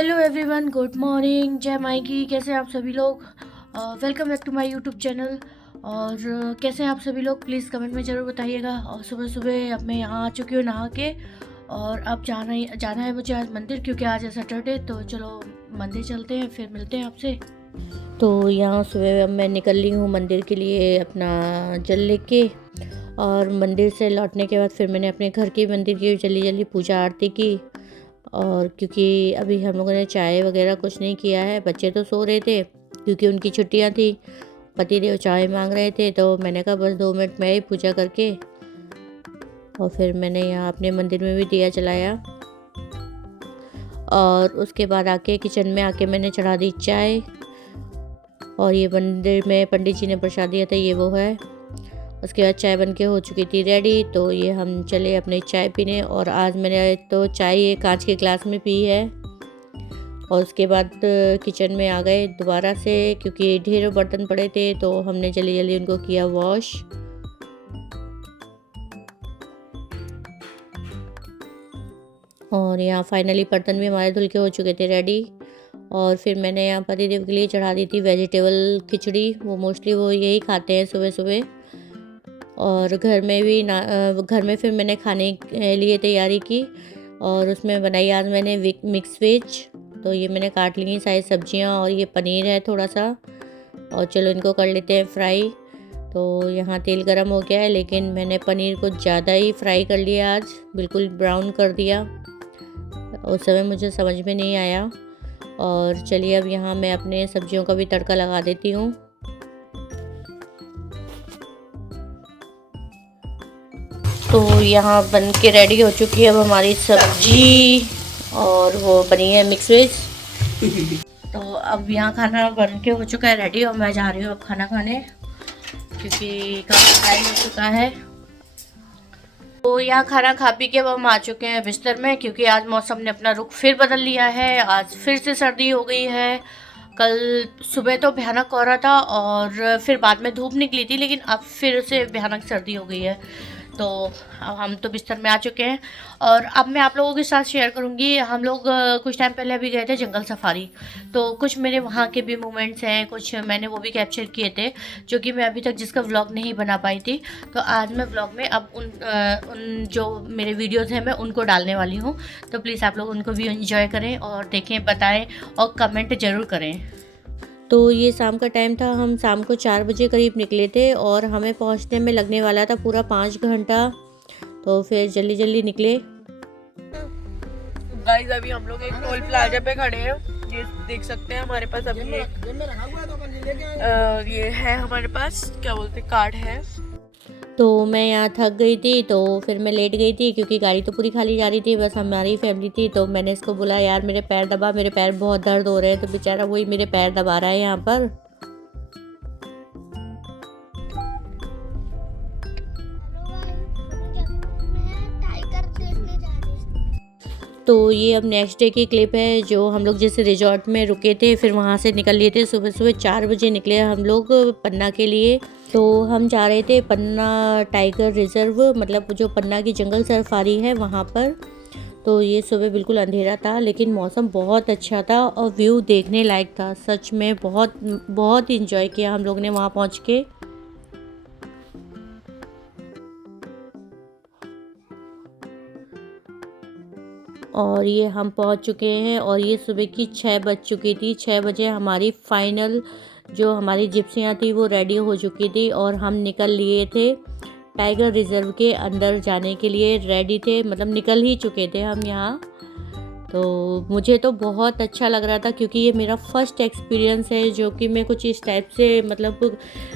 Hello everyone, good morning, जय माई की। कैसे हैं आप सभी लोग? Welcome back to my YouTube channel. और कैसे हैं आप सभी लोग? प्लीज़ कमेंट में ज़रूर बताइएगा। और सुबह सुबह अब मैं यहाँ आ चुकी हूँ नहा के, और अब जाना है मुझे आज मंदिर, क्योंकि आज है सैटरडे। तो चलो मंदिर चलते हैं, फिर मिलते हैं आपसे। तो यहाँ सुबह अब मैं निकल ली हूँ मंदिर के लिए अपना जल लेके। और मंदिर से लौटने के बाद फिर मैंने अपने घर के मंदिर की जल्दी जल्दी पूजा आरती की। और क्योंकि अभी हम लोगों ने चाय वगैरह कुछ नहीं किया है, बच्चे तो सो रहे थे क्योंकि उनकी छुट्टियां थी। पतिदेव चाय मांग रहे थे, तो मैंने कहा बस 2 मिनट में ही पूजा करके, और फिर मैंने यहाँ अपने मंदिर में भी दिया जलाया। और उसके बाद आके किचन में आके मैंने चढ़ा दी चाय। और ये मंदिर में पंडित जी ने प्रसाद दिया था, ये वो है। उसके बाद चाय बन के हो चुकी थी रेडी, तो ये हम चले अपने चाय पीने। और आज मैंने तो चाय ये कांच के ग्लास में पी है। और उसके बाद किचन में आ गए दोबारा से, क्योंकि ढेरों बर्तन पड़े थे, तो हमने जल्दी जल्दी उनको किया वॉश। और यहाँ फाइनली बर्तन भी हमारे धुल के हो चुके थे रेडी। और फिर मैंने यहाँ पतिदेव के लिए चढ़ा दी थी वेजिटेबल खिचड़ी। वो मोस्टली वो यही खाते हैं सुबह सुबह। और घर में भी घर में फिर मैंने खाने के लिए तैयारी की, और उसमें बनाई आज मैंने मिक्स वेज। तो ये मैंने काट ली सारी सब्जियां, और ये पनीर है थोड़ा सा। और चलो इनको कर लेते हैं फ्राई। तो यहाँ तेल गरम हो गया है, लेकिन मैंने पनीर को ज़्यादा ही फ्राई कर लिया आज, बिल्कुल ब्राउन कर दिया। उस समय मुझे समझ में नहीं आया। और चलिए अब यहाँ मैं अपने सब्जियों का भी तड़का लगा देती हूँ। तो यहाँ बन के रेडी हो चुकी है अब हमारी सब्जी, और वो बनी है मिक्स वेज। तो अब यहाँ खाना बन के हो चुका है रेडी, और मैं जा रही हूँ अब खाना खाने, क्योंकि काफ़ी टाइम हो चुका है। तो यहाँ खाना खा पी के अब हम आ चुके हैं बिस्तर में, क्योंकि आज मौसम ने अपना रुख फिर बदल लिया है। आज फिर से सर्दी हो गई है। कल सुबह तो भयानक कोहरा था, और फिर बाद में धूप निकली थी, लेकिन अब फिर से भयानक सर्दी हो गई है। तो अब हम तो बिस्तर में आ चुके हैं। और अब मैं आप लोगों के साथ शेयर करूंगी, हम लोग कुछ टाइम पहले अभी गए थे जंगल सफारी। तो कुछ मेरे वहाँ के भी मोमेंट्स हैं, कुछ मैंने वो भी कैप्चर किए थे, जो कि मैं अभी तक जिसका व्लॉग नहीं बना पाई थी। तो आज मैं व्लॉग में अब उन जो मेरे वीडियोज़ हैं मैं उनको डालने वाली हूँ। तो प्लीज़ आप लोग उनको भी इंजॉय करें और देखें, बताएं और कमेंट ज़रूर करें। तो ये शाम का टाइम था, हम शाम को 4 बजे करीब निकले थे, और हमें पहुंचने में लगने वाला था पूरा 5 घंटा। तो फिर जल्दी जल्दी निकले। गाइस अभी हम लोग एक टोल प्लाजा पे खड़े हैं। ये देख सकते हैं हमारे पास अभी ये है, हमारे पास क्या बोलते कार्ड है। तो मैं यहाँ थक गई थी, तो फिर मैं लेट गई थी, क्योंकि गाड़ी तो पूरी खाली जा रही थी, बस हमारी फैमिली थी। तो मैंने इसको बोला, यार मेरे पैर दबा, मेरे पैर बहुत दर्द हो रहे हैं। तो बेचारा वही मेरे पैर दबा रहा है यहाँ पर। तो ये अब नेक्स्ट डे की क्लिप है, जो हम लोग जैसे रिजॉर्ट में रुके थे, फिर वहाँ से निकल लिए थे। सुबह सुबह 4 बजे निकले हम लोग पन्ना के लिए। तो हम जा रहे थे पन्ना टाइगर रिजर्व, मतलब जो पन्ना की जंगल सफारी है वहाँ पर। तो ये सुबह बिल्कुल अंधेरा था, लेकिन मौसम बहुत अच्छा था और व्यू देखने लायक था। सच में बहुत बहुत इंजॉय किया हम लोग ने वहाँ पहुँच के। और ये हम पहुंच चुके हैं, और ये सुबह की 6 बज चुकी थी। 6 बजे हमारी फाइनल जो हमारी जिप्सियाँ थी वो रेडी हो चुकी थी, और हम निकल लिए थे टाइगर रिजर्व के अंदर जाने के लिए। रेडी थे, मतलब निकल ही चुके थे हम यहाँ। तो मुझे तो बहुत अच्छा लग रहा था, क्योंकि ये मेरा फर्स्ट एक्सपीरियंस है, जो कि मैं कुछ इस टाइप से मतलब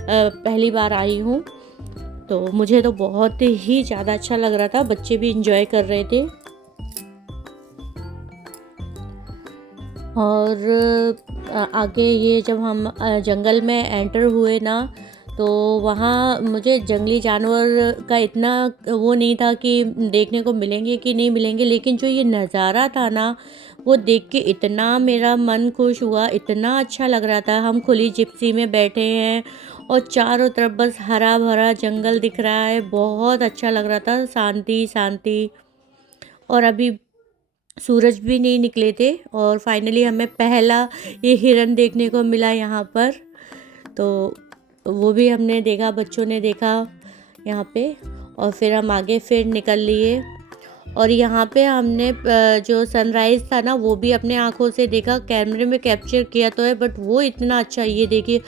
पहली बार आई हूँ। तो मुझे तो बहुत ही ज़्यादा अच्छा लग रहा था, बच्चे भी इंजॉय कर रहे थे। और आगे ये जब हम जंगल में एंटर हुए ना, तो वहाँ मुझे जंगली जानवर का इतना वो नहीं था कि देखने को मिलेंगे कि नहीं मिलेंगे, लेकिन जो ये नज़ारा था ना, वो देख के इतना मेरा मन खुश हुआ, इतना अच्छा लग रहा था। हम खुली जिप्सी में बैठे हैं, और चारों तरफ बस हरा भरा जंगल दिख रहा है, बहुत अच्छा लग रहा था, शांति शांति। और अभी सूरज भी नहीं निकले थे और फाइनली हमें पहला ये हिरन देखने को मिला यहाँ पर। तो वो भी हमने देखा, बच्चों ने देखा यहाँ पे। और फिर हम आगे फिर निकल लिए और यहाँ पे हमने जो सनराइज़ था ना वो भी अपने आँखों से देखा। कैमरे में कैप्चर किया तो है बट वो इतना अच्छा, ये देखिए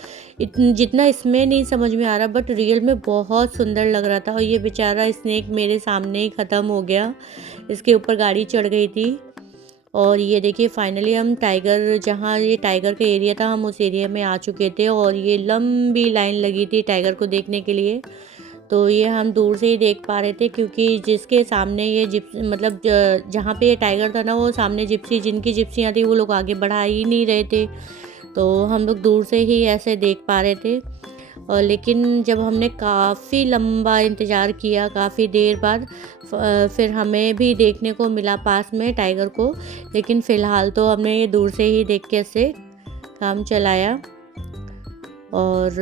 जितना इसमें नहीं समझ में आ रहा बट रियल में बहुत सुंदर लग रहा था। और ये बेचारा स्नेक मेरे सामने ही ख़त्म हो गया, इसके ऊपर गाड़ी चढ़ गई थी। और ये देखिए फाइनली हम टाइगर, जहाँ ये टाइगर का एरिया था, हम उस एरिया में आ चुके थे और ये लंबी लाइन लगी थी टाइगर को देखने के लिए। तो ये हम दूर से ही देख पा रहे थे क्योंकि जिसके सामने ये मतलब जहाँ पे ये टाइगर था ना वो सामने जिप्सी, जिनकी जिप्सियाँ थी वो लोग आगे बढ़ा ही नहीं रहे थे। तो हम लोग दूर से ही ऐसे देख पा रहे थे। और लेकिन जब हमने काफ़ी लंबा इंतज़ार किया, काफ़ी देर बाद फिर हमें भी देखने को मिला पास में टाइगर को। लेकिन फ़िलहाल तो हमने ये दूर से ही देख के ऐसे काम चलाया। और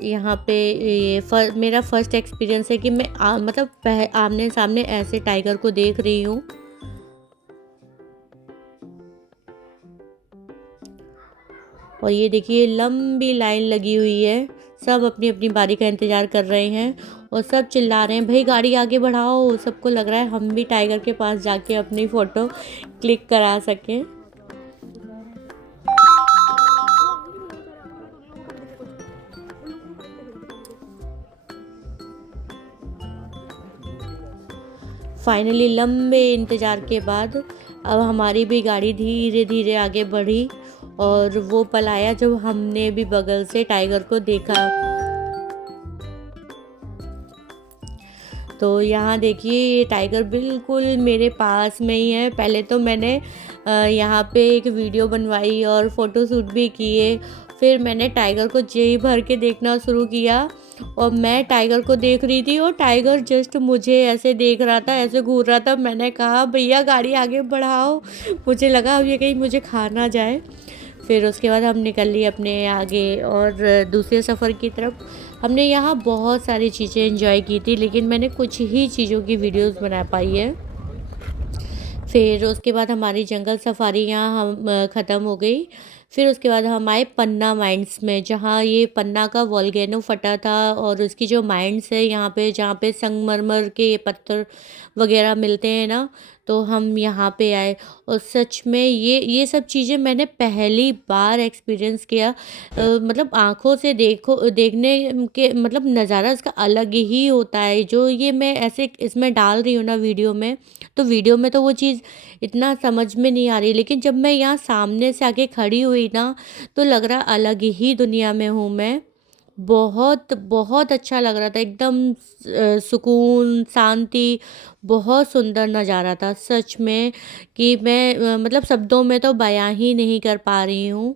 यहाँ पे ये मेरा फ़र्स्ट एक्सपीरियंस है कि मैं मतलब आमने सामने ऐसे टाइगर को देख रही हूँ। और ये देखिए लंबी लाइन लगी हुई है, सब अपनी अपनी बारी का इंतज़ार कर रहे हैं और सब चिल्ला रहे हैं भाई गाड़ी आगे बढ़ाओ। सबको लग रहा है हम भी टाइगर के पास जाके अपनी फ़ोटो क्लिक करा सकें। फाइनली लंबे इंतज़ार के बाद अब हमारी भी गाड़ी धीरे धीरे आगे बढ़ी और वो पल आया जब हमने भी बगल से टाइगर को देखा। तो यहाँ देखिए ये टाइगर बिल्कुल मेरे पास में ही है। पहले तो मैंने यहाँ पे एक वीडियो बनवाई और फ़ोटो शूट भी किए। फिर मैंने टाइगर को जी भर के देखना शुरू किया और मैं टाइगर को देख रही थी और टाइगर जस्ट मुझे ऐसे देख रहा था, ऐसे घूर रहा था। मैंने कहा भैया गाड़ी आगे बढ़ाओ, मुझे लगा अब ये कहीं मुझे खा ना जाए। फिर उसके बाद हम निकल लिए अपने आगे और दूसरे सफ़र की तरफ। हमने यहाँ बहुत सारी चीज़ें एंजॉय की थी लेकिन मैंने कुछ ही चीज़ों की वीडियोस बना पाई है। फिर उसके बाद हमारी जंगल सफारी यहाँ हम ख़त्म हो गई। फिर उसके बाद हम आए पन्ना माइंस में, जहाँ ये पन्ना का वोल्केनो फटा था और उसकी जो माइंस है यहाँ पे, जहाँ पे संगमरमर के ये पत्थर वगैरह मिलते हैं ना, तो हम यहाँ पे आए। और सच में ये सब चीज़ें मैंने पहली बार एक्सपीरियंस किया। मतलब आँखों से देखने के मतलब नज़ारा इसका अलग ही होता है। जो ये मैं ऐसे इसमें डाल रही हूँ ना वीडियो में, तो वीडियो में तो वो चीज़ इतना समझ में नहीं आ रही, लेकिन जब मैं यहाँ सामने से आके खड़ी हुई ना तो लग रहा अलग ही दुनिया में हूँ मैं। बहुत बहुत अच्छा लग रहा था, एकदम सुकून, शांति, बहुत सुंदर नज़ारा था सच में कि मैं मतलब शब्दों में तो बयां ही नहीं कर पा रही हूँ।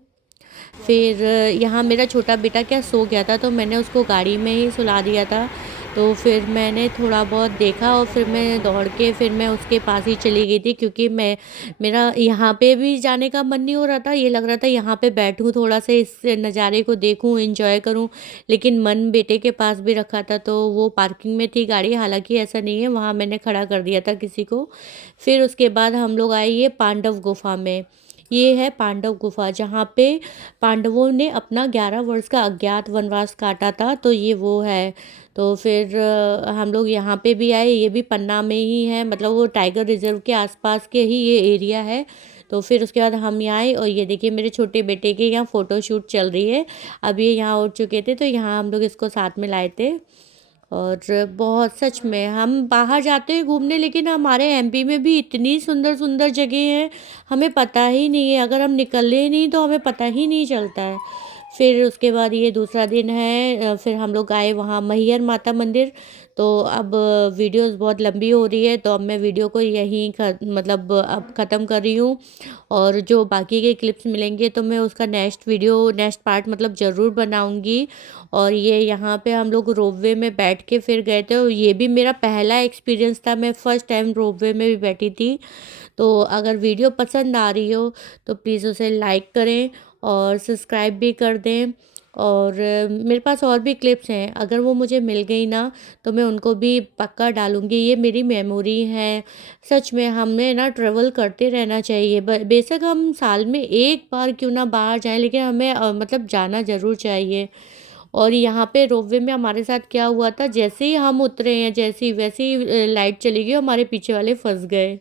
फिर यहाँ मेरा छोटा बेटा क्या सो गया था तो मैंने उसको गाड़ी में ही सुला दिया था। तो फिर मैंने थोड़ा बहुत देखा और फिर मैं दौड़ के फिर मैं उसके पास ही चली गई थी क्योंकि मेरा यहाँ पे भी जाने का मन नहीं हो रहा था। ये लग रहा था यहाँ पे बैठूँ, थोड़ा सा इस नज़ारे को देखूँ, एंजॉय करूँ। लेकिन मन बेटे के पास भी रखा था तो वो पार्किंग में थी गाड़ी, हालांकि ऐसा नहीं है, वहाँ मैंने खड़ा कर दिया था किसी को। फिर उसके बाद हम लोग आए ये पांडव गुफा में। ये है पांडव गुफा जहाँ पे पांडवों ने अपना 11 वर्ष का अज्ञात वनवास काटा था, तो ये वो है। तो फिर हम लोग यहाँ पे भी आए, ये भी पन्ना में ही है, मतलब वो टाइगर रिजर्व के आसपास के ही ये एरिया है। तो फिर उसके बाद हम यहाँ आए और ये देखिए मेरे छोटे बेटे के यहाँ फ़ोटो शूट चल रही है। अब ये यहाँ उठ चुके थे तो यहाँ हम लोग इसको साथ में लाए थे। और बहुत सच में हम बाहर जाते हैं घूमने लेकिन हमारे एमपी में भी इतनी सुंदर सुंदर जगह हैं, हमें पता ही नहीं है। अगर हम निकले नहीं तो हमें पता ही नहीं चलता है। फिर उसके बाद ये दूसरा दिन है, फिर हम लोग आए वहाँ मैहर माता मंदिर। तो अब वीडियोस बहुत लंबी हो रही है तो अब मैं वीडियो को यहीं मतलब अब ख़त्म कर रही हूँ। और जो बाकी के क्लिप्स मिलेंगे तो मैं उसका नेक्स्ट पार्ट मतलब ज़रूर बनाऊँगी। और ये यहाँ पे हम लोग रोपवे में बैठ के फिर गए थे और ये भी मेरा पहला एक्सपीरियंस था, मैं फ़र्स्ट टाइम रोपवे में भी बैठी थी। तो अगर वीडियो पसंद आ रही हो तो प्लीज़ उसे लाइक करें और सब्सक्राइब भी कर दें। और मेरे पास और भी क्लिप्स हैं, अगर वो मुझे मिल गई ना तो मैं उनको भी पक्का डालूँगी। ये मेरी मेमोरी है। सच में हमें ना ट्रैवल करते रहना चाहिए। बेशक हम साल में एक बार क्यों ना बाहर जाएँ, लेकिन हमें मतलब जाना ज़रूर चाहिए। और यहाँ पे रोपवे में हमारे साथ क्या हुआ था, जैसे ही हम उतरे हैं, जैसे ही वैसे ही लाइट चली गई, हमारे पीछे वाले फँस गए।